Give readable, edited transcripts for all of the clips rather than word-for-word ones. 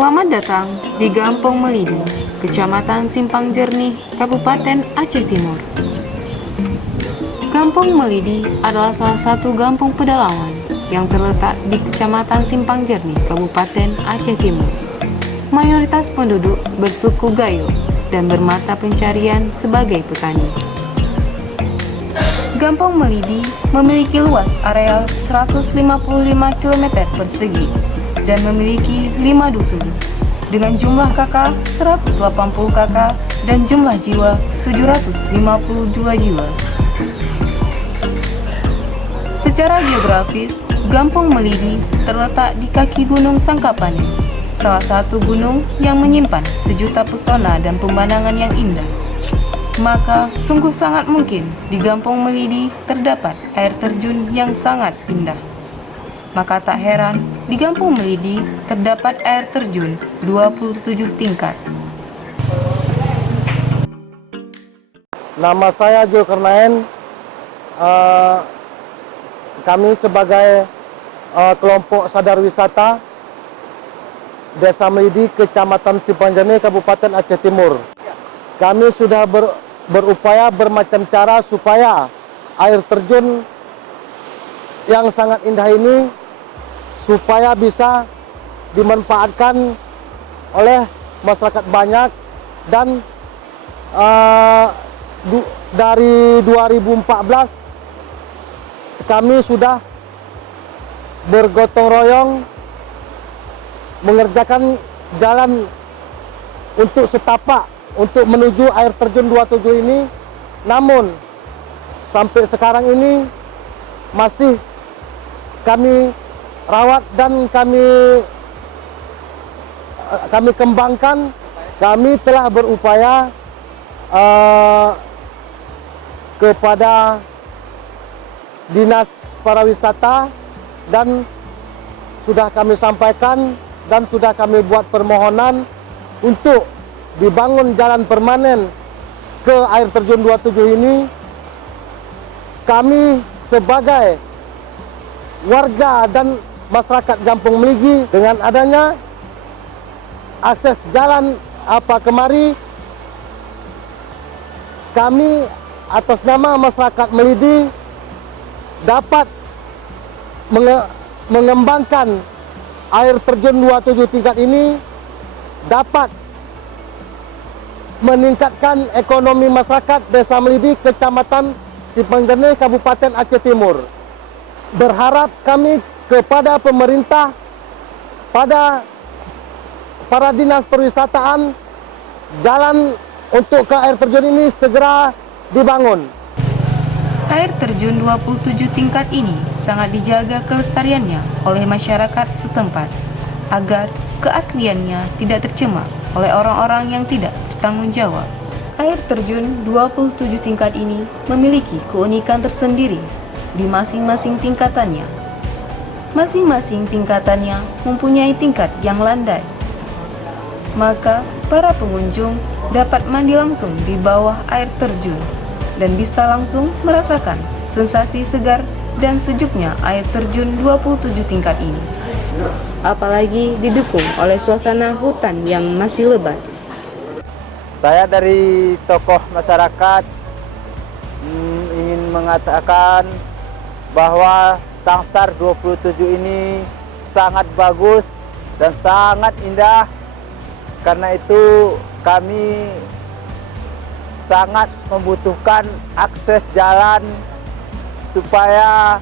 Selamat datang di Gampong Melidi, Kecamatan Simpang Jernih, Kabupaten Aceh Timur. Gampong Melidi adalah salah satu kampung pedalaman yang terletak di Kecamatan Simpang Jernih, Kabupaten Aceh Timur. Mayoritas penduduk bersuku Gayo dan bermata pencarian sebagai petani. Gampong Melidi memiliki luas areal 155 km persegi dan memiliki 5 dusun dengan jumlah kakak 180 kakak dan jumlah jiwa 752 jiwa. Secara geografis, Gampong Melidi terletak di kaki Gunung Sangkapanen, salah satu gunung yang menyimpan sejuta pesona dan pemandangan yang indah. Maka sungguh sangat mungkin di Gampong Melidi terdapat air terjun yang sangat indah. Maka tak heran di Gampong Melidi terdapat air terjun 27 tingkat. Nama saya Zulkarnain. Kami sebagai kelompok sadar wisata Desa Melidi, Kecamatan Simpang Jernih, Kabupaten Aceh Timur. Kami sudah berupaya bermacam cara supaya air terjun yang sangat indah ini supaya bisa dimanfaatkan oleh masyarakat banyak, dan dari 2014 kami sudah bergotong royong mengerjakan jalan untuk setapak untuk menuju air terjun 27 ini. Namun sampai sekarang ini masih kami rawat dan kami kembangkan. Kami telah berupaya kepada Dinas Pariwisata dan sudah kami sampaikan dan sudah kami buat permohonan untuk dibangun jalan permanen ke air terjun 27 ini. Kami sebagai warga dan masyarakat Gampong Melidi, dengan adanya akses jalan kemari, kami atas nama masyarakat Melidi dapat mengembangkan air terjun 27 tingkat ini, dapat meningkatkan ekonomi masyarakat Desa Melidi, Kecamatan Simpang Jernih, Kabupaten Aceh Timur. Berharap kami kepada pemerintah, pada para dinas perwisataan, jalan untuk ke air terjun ini segera dibangun. Air terjun 27 tingkat ini sangat dijaga kelestariannya oleh masyarakat setempat agar keasliannya tidak tercemar oleh orang-orang yang tidak bertanggung jawab. Air terjun 27 tingkat ini memiliki keunikan tersendiri di masing-masing tingkatannya. Masing-masing tingkatannya mempunyai tingkat yang landai. Maka para pengunjung dapat mandi langsung di bawah air terjun dan bisa langsung merasakan sensasi segar dan sejuknya air terjun 27 tingkat ini. Apalagi didukung oleh suasana hutan yang masih lebat. Saya dari tokoh masyarakat ingin mengatakan bahwa Tangsar 27 ini sangat bagus dan sangat indah. Karena itu kami sangat membutuhkan akses jalan supaya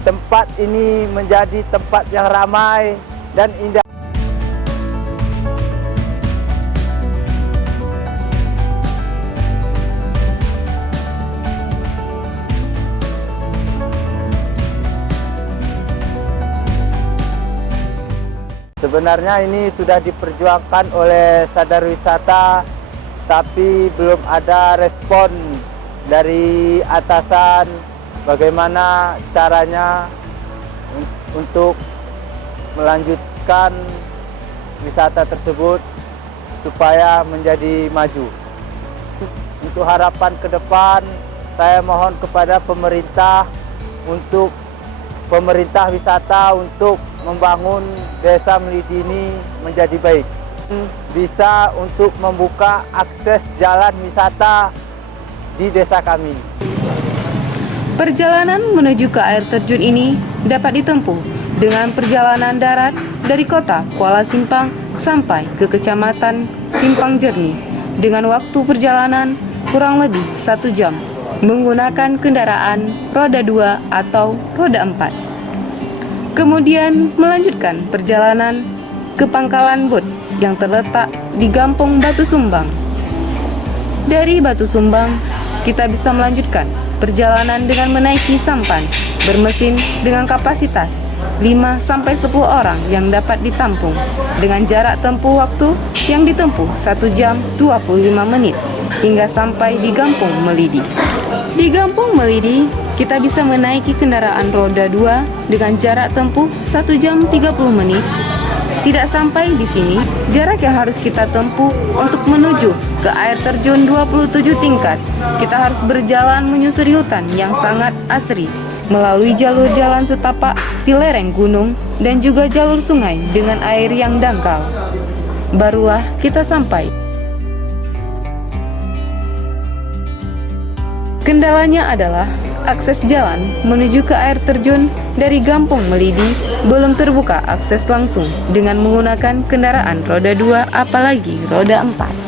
tempat ini menjadi tempat yang ramai dan indah. Sebenarnya ini sudah diperjuangkan oleh sadar wisata, tapi belum ada respon dari atasan bagaimana caranya untuk melanjutkan wisata tersebut supaya menjadi maju. Untuk harapan ke depan, saya mohon kepada pemerintah wisata untuk membangun desa Melidi ini menjadi baik. Bisa untuk membuka akses jalan wisata di desa kami. Perjalanan menuju ke air terjun ini dapat ditempuh dengan perjalanan darat dari kota Kuala Simpang sampai ke kecamatan Simpang Jernih dengan waktu perjalanan kurang lebih 1 jam menggunakan kendaraan roda 2 atau roda 4. Kemudian melanjutkan perjalanan ke pangkalan bot yang terletak di Gampong Batu Sumbang. Dari Batu Sumbang, kita bisa melanjutkan perjalanan dengan menaiki sampan bermesin dengan kapasitas 5-10 orang yang dapat ditampung dengan jarak tempuh waktu yang ditempuh 1 jam 25 menit hingga sampai di Gampong Melidi. Di Gampong Melidi, kita bisa menaiki kendaraan roda 2 dengan jarak tempuh 1 jam 30 menit. Tidak sampai di sini, jarak yang harus kita tempuh untuk menuju ke air terjun 27 tingkat, kita harus berjalan menyusuri hutan yang sangat asri, melalui jalur jalan setapak di lereng gunung dan juga jalur sungai dengan air yang dangkal. Barulah kita sampai. Kendalanya adalah akses jalan menuju ke air terjun dari Gampong Melidi belum terbuka akses langsung dengan menggunakan kendaraan roda 2 apalagi roda 4.